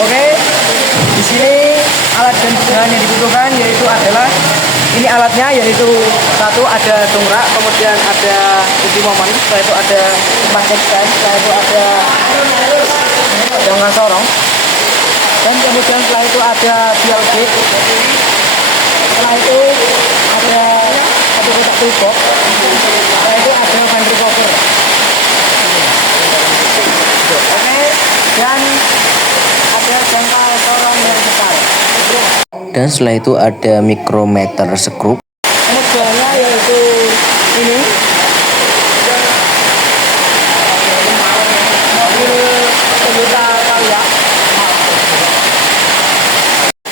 Oke, di sini alat dan bahan yang dibutuhkan yaitu adalah ini alatnya, yaitu satu ada dongkrak, kemudian ada kunci momen, setelah itu ada paket stand, setelah itu ada jangkar sorong, dan kemudian setelah itu ada dial gate, setelah itu ada satu kotak toolbox, setelah itu ada fender cover. Oke, dan ada jangkar sorong yang besar. Dan setelah itu ada micrometer skrup. Modelnya yaitu ini mobil Toyota Calya.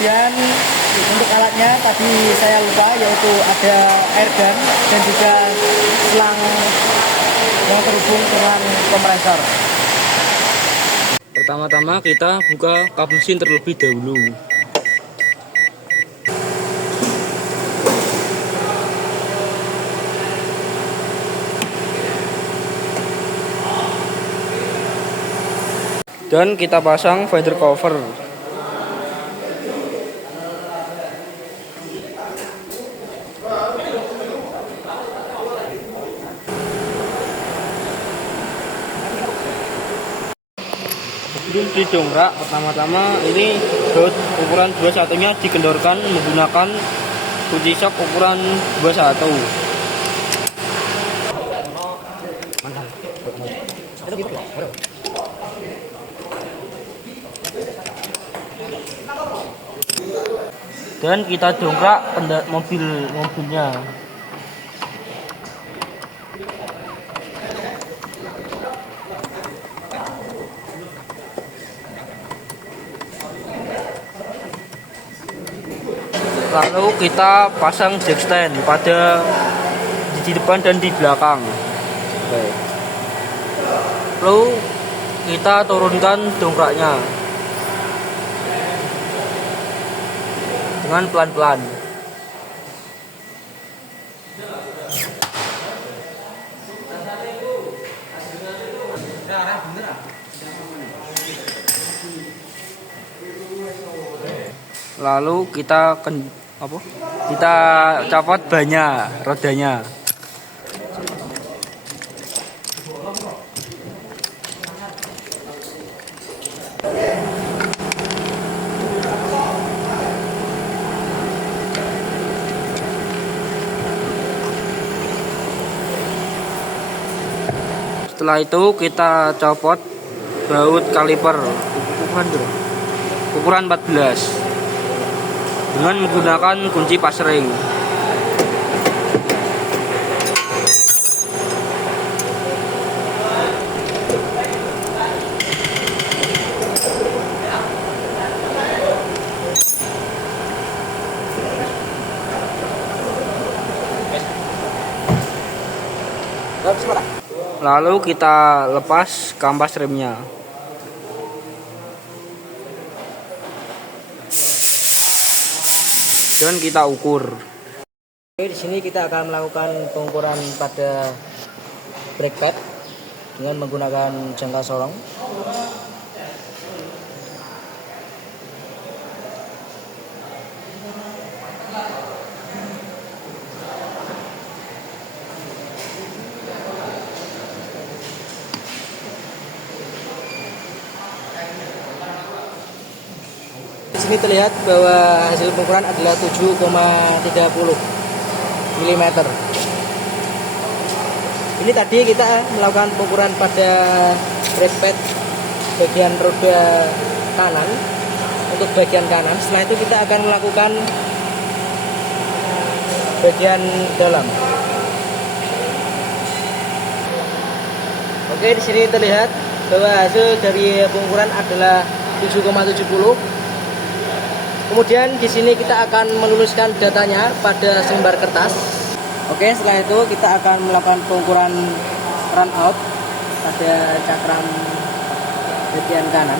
Dan untuk alatnya tadi saya lupa, yaitu ada air gun dan juga selang yang terhubung dengan kompresor. Pertama-tama kita buka kap mesin terlebih dahulu. Dan kita pasang fender cover. Sebelum didongkrak, pertama-tama ini baut ukuran 21-nya dikendorkan menggunakan kunci shock ukuran 21. Dan kita dongkrak mobilnya. Lalu kita pasang jack stand pada di depan dan di belakang. Lalu kita turunkan dongkraknya dengan pelan-pelan. Lalu kita copot bannya, rodanya. Setelah itu kita copot baut kaliper ukuran 14 dengan menggunakan kunci pasring. Lalu kita lepas kampas remnya. Dan kita ukur. Oke, di sini kita akan melakukan pengukuran pada brake pad dengan menggunakan jangkar sorong. Di sini terlihat bahwa hasil pengukuran adalah 7,30 mm. Ini tadi kita melakukan pengukuran pada brake pad bagian roda kanan untuk bagian kanan. Setelah itu kita akan melakukan bagian dalam. Oke, di sini terlihat bahwa hasil dari pengukuran adalah 7,70. Kemudian di sini kita akan menuliskan datanya pada selembar kertas. Oke, setelah itu kita akan melakukan pengukuran run out pada cakram bagian kanan.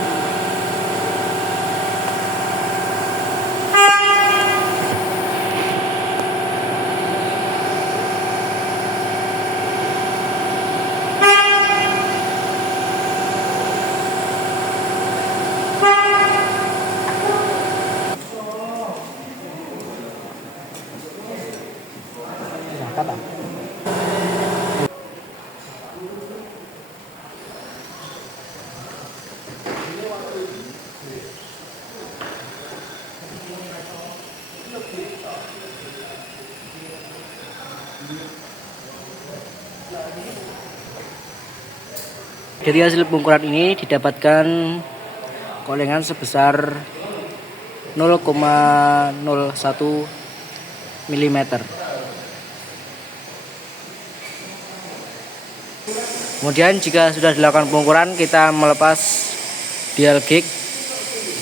Dari hasil pengukuran ini didapatkan kolengan sebesar 0,01 mm. Kemudian jika sudah dilakukan pengukuran, kita melepas dial gauge.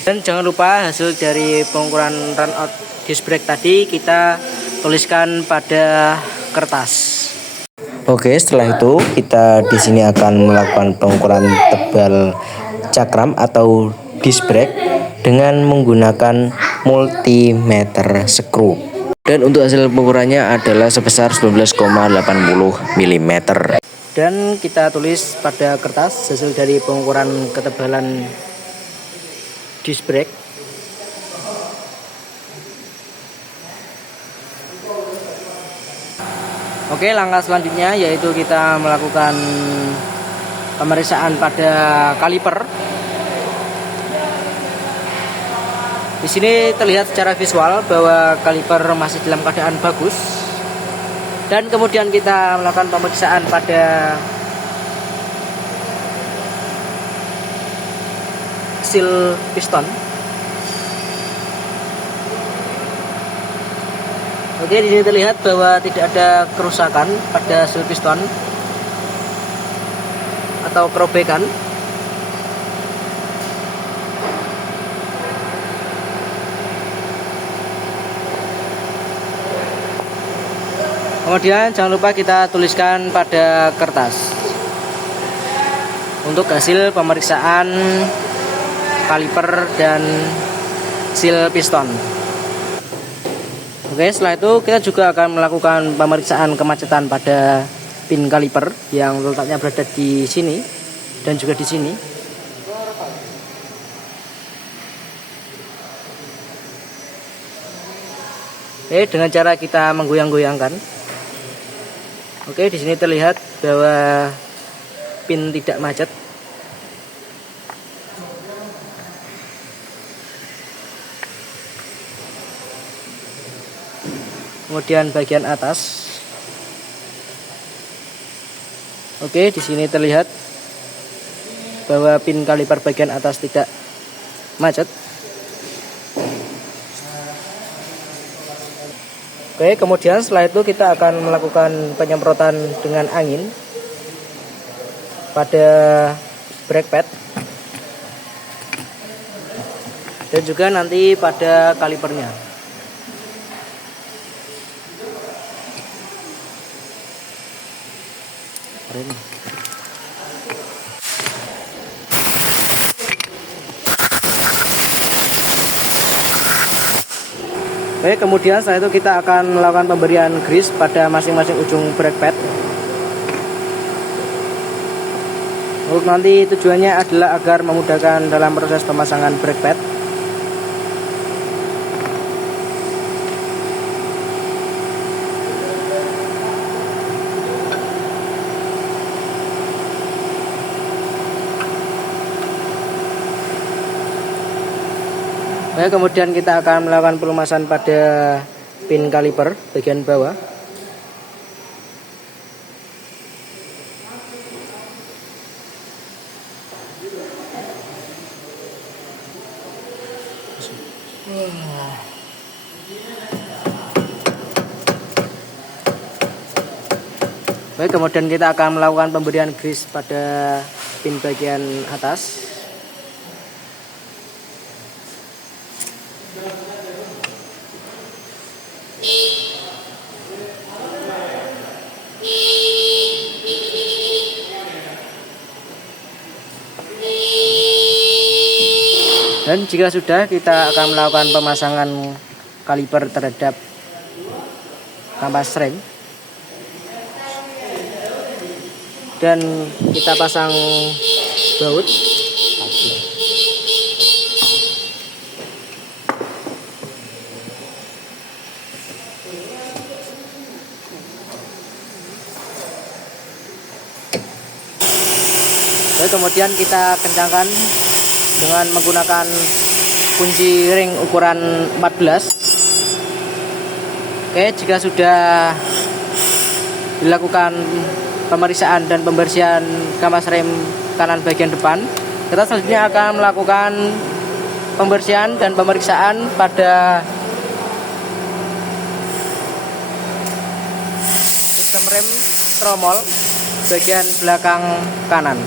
Dan jangan lupa hasil dari pengukuran run out disc brake tadi kita tuliskan pada kertas. Oke, setelah itu kita di sini akan melakukan pengukuran tebal cakram atau disc brake dengan menggunakan multimeter screw. Dan untuk hasil pengukurannya adalah sebesar 19,80 mm. Dan kita tulis pada kertas hasil dari pengukuran ketebalan disc brake. Oke, langkah selanjutnya yaitu kita melakukan pemeriksaan pada kaliper. Di sini terlihat secara visual bahwa kaliper masih dalam keadaan bagus. Dan kemudian kita melakukan pemeriksaan pada seal piston. Oke, di sini terlihat bahwa tidak ada kerusakan pada seal piston atau kerobekan. Kemudian jangan lupa kita tuliskan pada kertas untuk hasil pemeriksaan kaliper dan seal piston. Oke, setelah itu kita juga akan melakukan pemeriksaan kemacetan pada pin kaliper yang letaknya berada di sini dan juga di sini. Oke, dengan cara kita menggoyang-goyangkan. Oke, di sini terlihat bahwa pin tidak macet. Kemudian bagian atas. Oke, di sini terlihat bahwa pin kaliper bagian atas tidak macet. Oke, kemudian setelah itu kita akan melakukan penyemprotan dengan angin pada brake pad dan juga nanti pada kalipernya. Oke, kemudian setelah itu kita akan melakukan pemberian grease pada masing-masing ujung brake pad. Untuk nanti tujuannya adalah agar memudahkan dalam proses pemasangan brake pad. Nah, kemudian kita akan melakukan pelumasan pada pin kaliper bagian bawah. Baik, kemudian kita akan melakukan pemberian grease pada pin bagian atas. Dan jika sudah, kita akan melakukan pemasangan kaliper terhadap kampas rem. Dan kita pasang baut. Dan kemudian kita kencangkan dengan menggunakan kunci ring ukuran 14. Oke, jika sudah dilakukan pemeriksaan dan pembersihan kampas rem kanan bagian depan, kita selanjutnya akan melakukan pembersihan dan pemeriksaan pada sistem rem tromol bagian belakang kanan.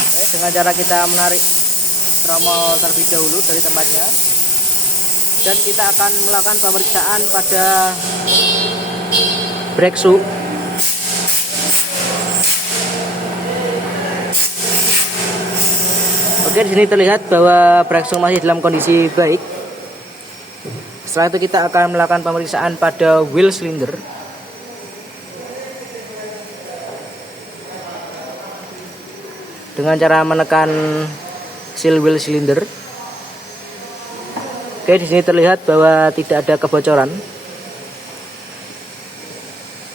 Oke, dengan cara kita menarik tromol terlebih dahulu dari tempatnya, dan kita akan melakukan pemeriksaan pada brake shoe. Oke, di sini terlihat bahwa brake shoe masih dalam kondisi baik. Setelah itu kita akan melakukan pemeriksaan pada wheel cylinder. Dengan cara menekan seal wheel cylinder. Oke, di sini terlihat bahwa tidak ada kebocoran.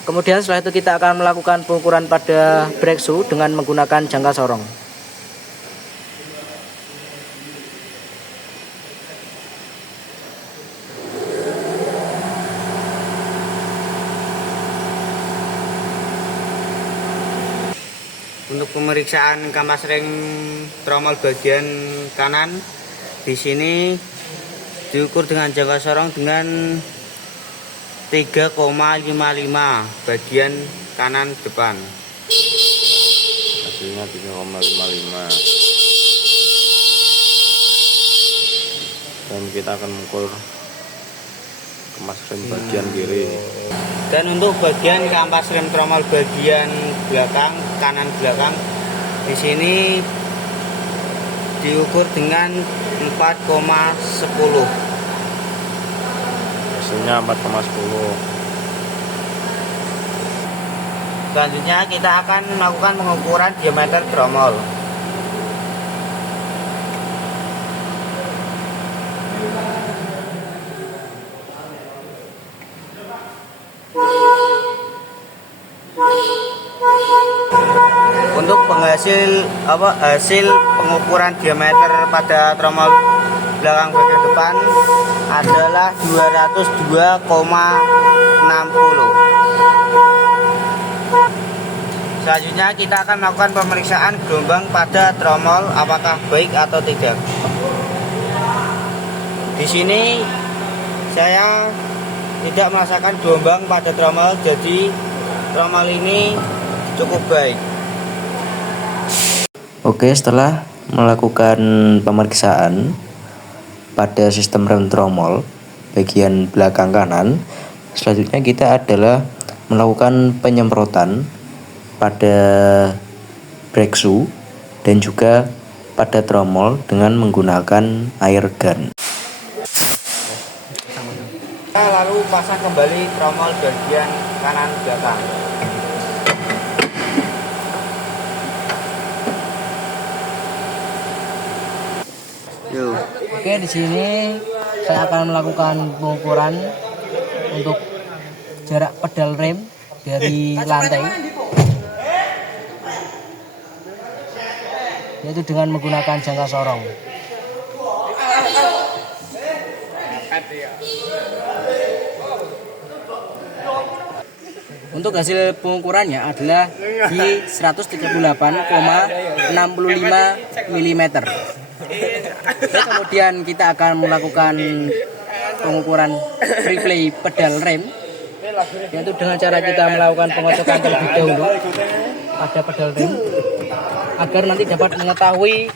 Kemudian setelah itu kita akan melakukan pengukuran pada brake shoe dengan menggunakan jangka sorong. Untuk pemeriksaan kampas rem tromol bagian kanan, di sini diukur dengan jangka sorong dengan 3,55 bagian kanan depan. Hasilnya 3,55. Dan kita akan mengukur kampas rem bagian kiri. Dan untuk bagian kampas rem tromol bagian belakang, kanan belakang, di sini diukur dengan 4,10. Hasilnya 4,10. Selanjutnya kita akan melakukan pengukuran diameter tromol. Untuk hasil pengukuran diameter pada tromol belakang bagian depan adalah 202,60. Selanjutnya kita akan melakukan pemeriksaan gelombang pada tromol apakah baik atau tidak. Di sini saya tidak merasakan gelombang pada tromol, jadi tromol ini cukup baik. Oke, setelah melakukan pemeriksaan pada sistem rem tromol bagian belakang kanan, selanjutnya kita adalah melakukan penyemprotan pada brake shoe dan juga pada tromol dengan menggunakan air gun. Kita lalu pasang kembali tromol bagian kanan belakang. Oke, di sini saya akan melakukan pengukuran untuk jarak pedal rem dari lantai, yaitu dengan menggunakan jangka sorong. Untuk hasil pengukurannya adalah di 138,65 mm. Kemudian kita akan melakukan pengukuran free play pedal rem, yaitu dengan cara kita melakukan pengocokan terlebih dahulu pada pedal rem agar nanti dapat mengetahui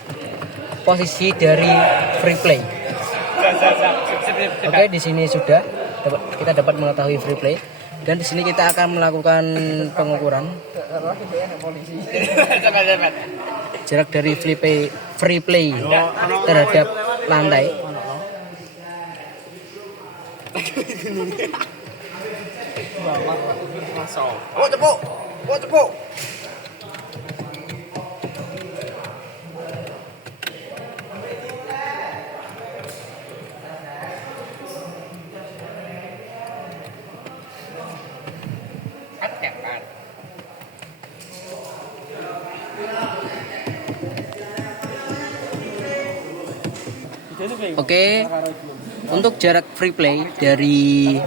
posisi dari free play. Oke, di sini sudah kita dapat mengetahui free play, dan di sini kita akan melakukan pengukuran jarak dari free play terhadap lantai. Oke, Untuk jarak free play dari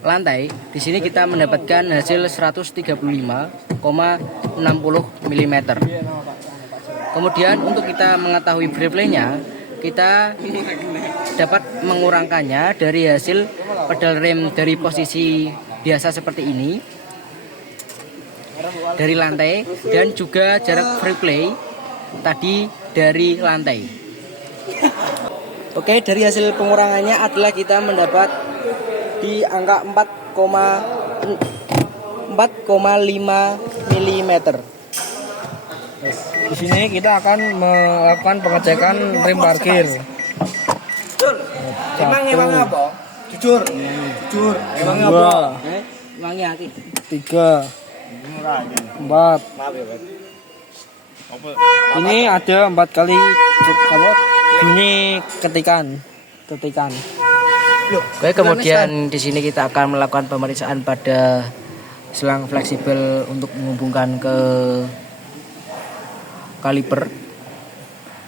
lantai, di sini kita mendapatkan hasil 135,60 mm. Kemudian untuk kita mengetahui free play-nya, kita dapat mengurangkannya dari hasil pedal rem dari posisi biasa seperti ini dari lantai, dan juga jarak free play tadi dari lantai. Oke, dari hasil pengurangannya adalah kita mendapat di angka 4,5 mm. Di sini kita akan melakukan pengecekan rem parkir. Emang apa? Jujur. Emang apa? Emangnya aki. 3, 4. Ini ada 4 kali bunyi ketikan. Oke, kemudian di sini kita akan melakukan pemeriksaan pada selang fleksibel untuk menghubungkan ke kaliper.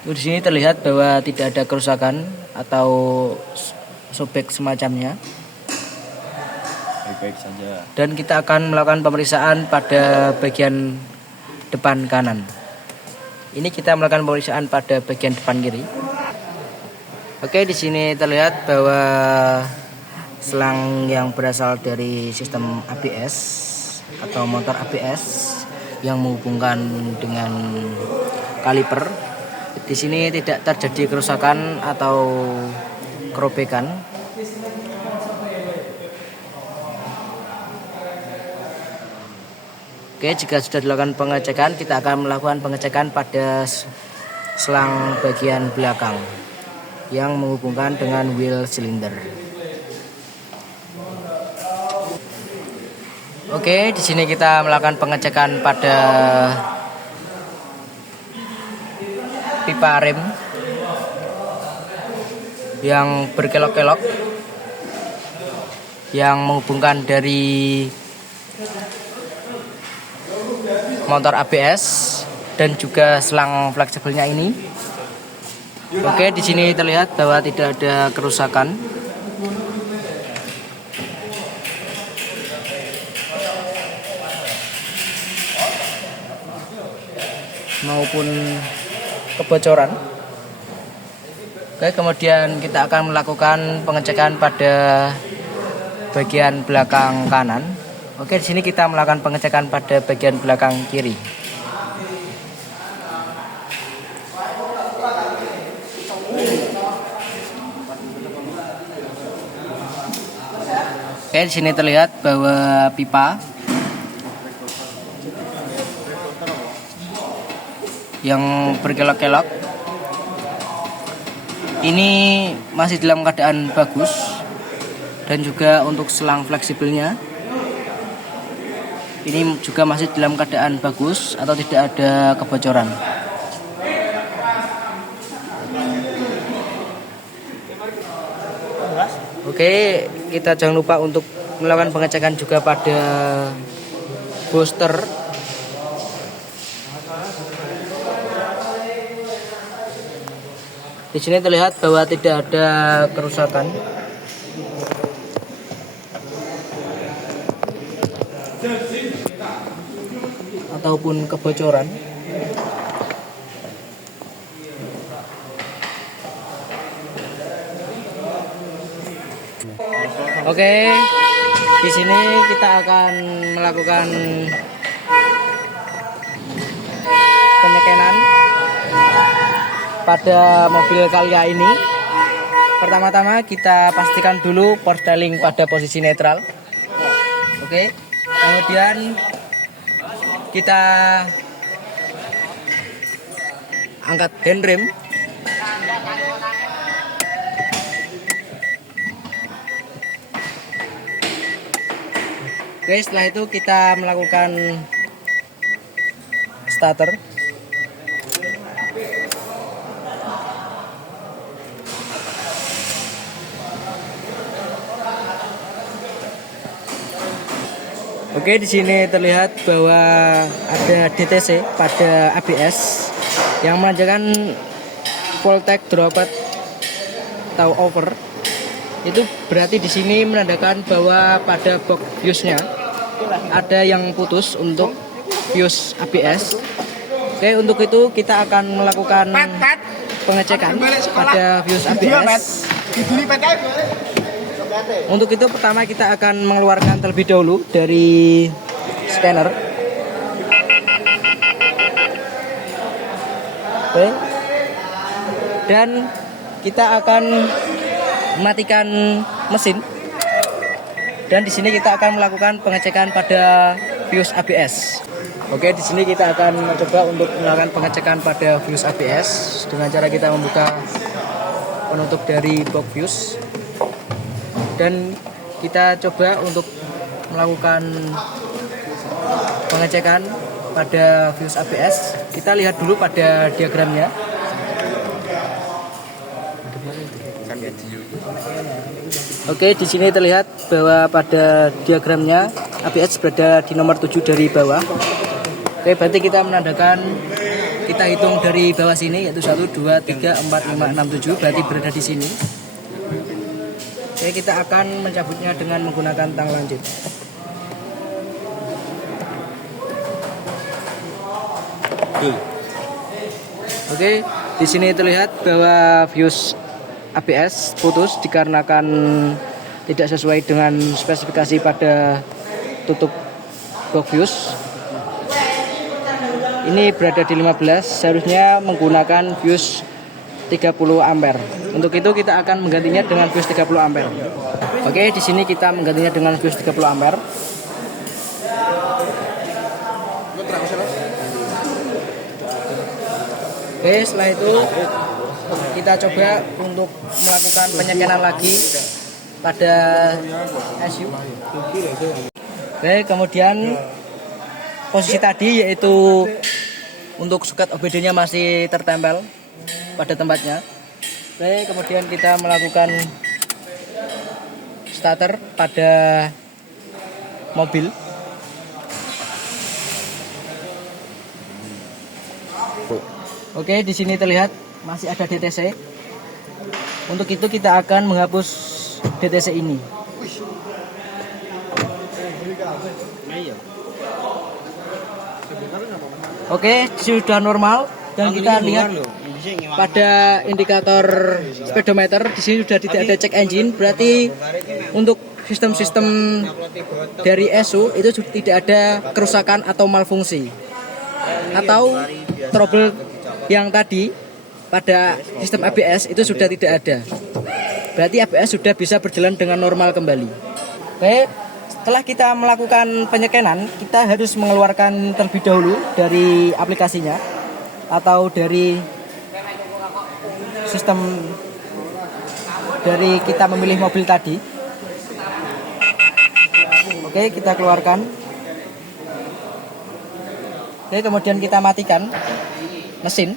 Di sini terlihat bahwa tidak ada kerusakan atau sobek semacamnya. Baik-baik saja. Dan kita akan melakukan pemeriksaan pada bagian depan kanan. Ini kita melakukan pemeriksaan pada bagian depan kiri. Oke, di sini terlihat bahwa selang yang berasal dari sistem ABS atau motor ABS yang menghubungkan dengan kaliper. Di sini tidak terjadi kerusakan atau kerobekan. Oke, jika sudah dilakukan pengecekan, kita akan melakukan pengecekan pada selang bagian belakang yang menghubungkan dengan wheel cylinder. Oke, di sini kita melakukan pengecekan pada pipa rem yang berkelok-kelok yang menghubungkan dari motor ABS dan juga selang fleksibelnya ini. Oke, di sini terlihat bahwa tidak ada kerusakan. Maupun kebocoran. Oke, kemudian kita akan melakukan pengecekan pada bagian belakang kanan. Oke, di sini kita melakukan pengecekan pada bagian belakang kiri. Oke, di sini terlihat bahwa pipa yang berkelok-kelok ini masih dalam keadaan bagus, dan juga untuk selang fleksibelnya ini juga masih dalam keadaan bagus atau tidak ada kebocoran. Oke, kita jangan lupa untuk melakukan pengecekan juga pada booster. Di sini terlihat bahwa tidak ada kerusakan. Ataupun kebocoran. Oke, di sini kita akan melakukan penyekenan pada mobil Calya ini. Pertama-tama kita pastikan dulu porteling pada posisi netral. Oke, kemudian kita angkat handrem. Oke, setelah itu kita melakukan starter. Oke, di sini terlihat bahwa ada DTC pada ABS yang menandakan Voltec droplet atau over, itu berarti di sini menandakan bahwa pada box fuse-nya ada yang putus untuk fuse ABS. Oke, untuk itu kita akan melakukan pengecekan pada fuse ABS. Untuk itu pertama kita akan mengeluarkan terlebih dahulu dari scanner. Oke. Dan kita akan mematikan mesin. Dan di sini kita akan melakukan pengecekan pada fuse ABS. Oke, di sini kita akan mencoba untuk melakukan pengecekan pada fuse ABS dengan cara kita membuka penutup dari box fuse. Dan kita coba untuk melakukan pengecekan pada fuse ABS. Kita lihat dulu pada diagramnya. Oke, di sini terlihat bahwa pada diagramnya ABS berada di nomor 7 dari bawah. Oke, berarti kita menandakan, kita hitung dari bawah sini, yaitu 1, 2, 3, 4, 5, 6, 7, berarti berada di sini. Oke, kita akan mencabutnya dengan menggunakan tang lancip. Oke, di sini terlihat bahwa fuse ABS putus dikarenakan tidak sesuai dengan spesifikasi pada tutup box fuse. Ini berada di 15, seharusnya menggunakan fuse 30 ampere. Untuk itu kita akan menggantinya dengan fuse 30 ampere. Oke, di sini kita menggantinya dengan fuse 30 ampere. Oke, setelah itu kita coba untuk melakukan penyekenan lagi pada SU. Oke, kemudian posisi tadi yaitu untuk soket OBD-nya masih tertempel pada tempatnya. Oke, kemudian kita melakukan starter pada mobil. Oke, di sini terlihat masih ada DTC. Untuk itu kita akan menghapus DTC ini. Oke, sudah normal dan kita lihat pada indikator speedometer di sini sudah tidak ada check engine, berarti untuk sistem-sistem dari SU itu sudah tidak ada kerusakan atau malfungsi atau trouble yang tadi pada sistem ABS itu sudah tidak ada. Berarti ABS sudah bisa berjalan dengan normal kembali. Oke, setelah kita melakukan penyekenan, kita harus mengeluarkan terlebih dahulu dari aplikasinya atau dari sistem dari kita memilih mobil tadi. Oke, kita keluarkan. Oke, kemudian kita matikan mesin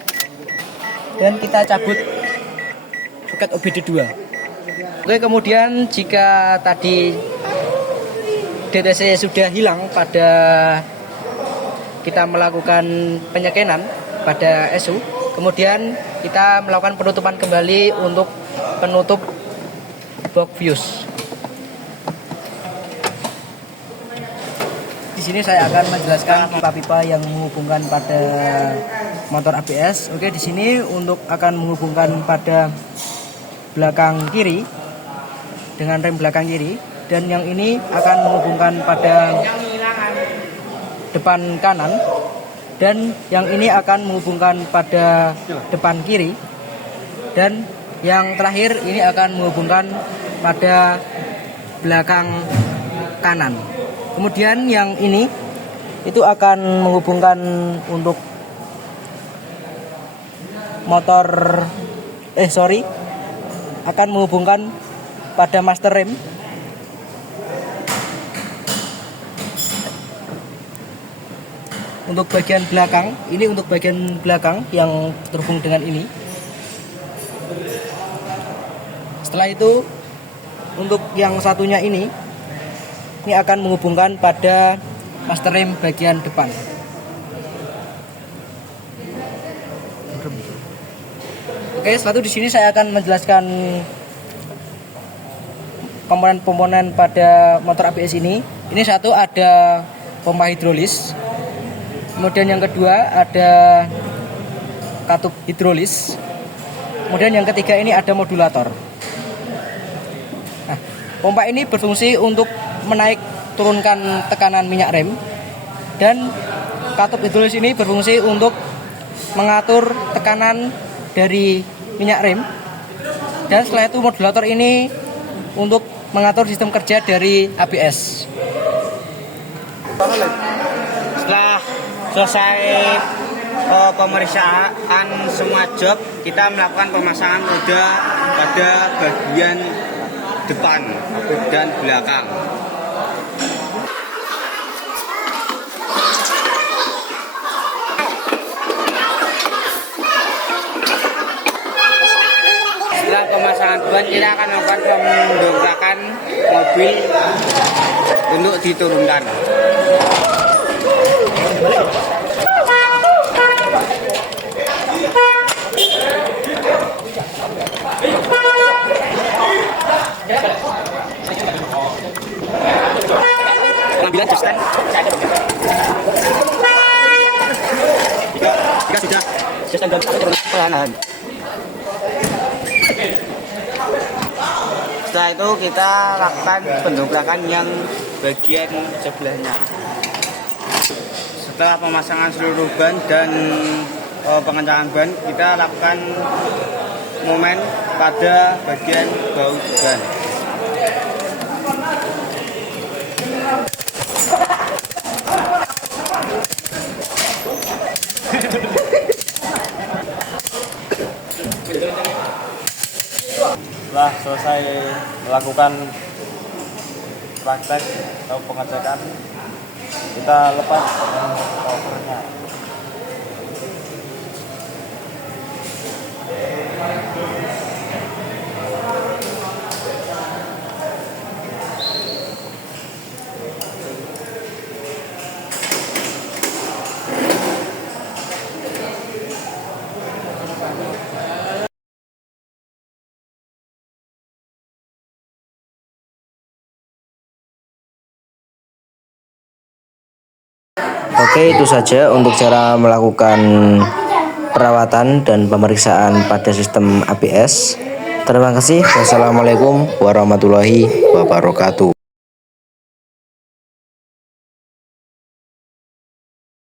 dan kita cabut soket OBD 2. Oke, kemudian jika tadi DTC sudah hilang pada kita melakukan penyekenan pada SU, kemudian kita melakukan penutupan kembali untuk penutup box fuse. Di sini saya akan menjelaskan pipa-pipa yang menghubungkan pada motor ABS. Oke, di sini untuk akan menghubungkan pada belakang kiri dengan rem belakang kiri, dan yang ini akan menghubungkan pada depan kanan, dan yang ini akan menghubungkan pada depan kiri, dan yang terakhir ini akan menghubungkan pada belakang kanan. Kemudian yang ini itu akan menghubungkan untuk motor akan menghubungkan pada master rem. Untuk bagian belakang, ini untuk bagian belakang yang terhubung dengan ini. Setelah itu untuk yang satunya ini akan menghubungkan pada master rem bagian depan. Oke, setelah itu di sini saya akan menjelaskan komponen-komponen pada motor ABS ini. Ini satu ada pompa hidrolis. Kemudian yang kedua ada katup hidrolis. Kemudian yang ketiga ini ada modulator. Nah, pompa ini berfungsi untuk menaik turunkan tekanan minyak rem, dan katup hidrolis ini berfungsi untuk mengatur tekanan dari minyak rem, dan setelah itu modulator ini untuk mengatur sistem kerja dari ABS. Setelah selesai pemeriksaan semua job, kita melakukan pemasangan roda pada bagian depan dan belakang. Setelah pemasangan ban, kita akan melakukan pemendongkrakan mobil untuk diturunkan. Pengambilan justan. Jika sudah justan dan turun perlahan. Setelah itu kita lakukan pendongkrakan yang bagian sebelahnya. Setelah pemasangan seluruh ban dan pengencangan ban, kita lakukan momen pada bagian baut ban. Setelah selesai melakukan praktek atau pengecekan, kita lepas covernya. Oke, itu saja untuk cara melakukan perawatan dan pemeriksaan pada sistem ABS. Terima kasih. Wassalamualaikum warahmatullahi wabarakatuh.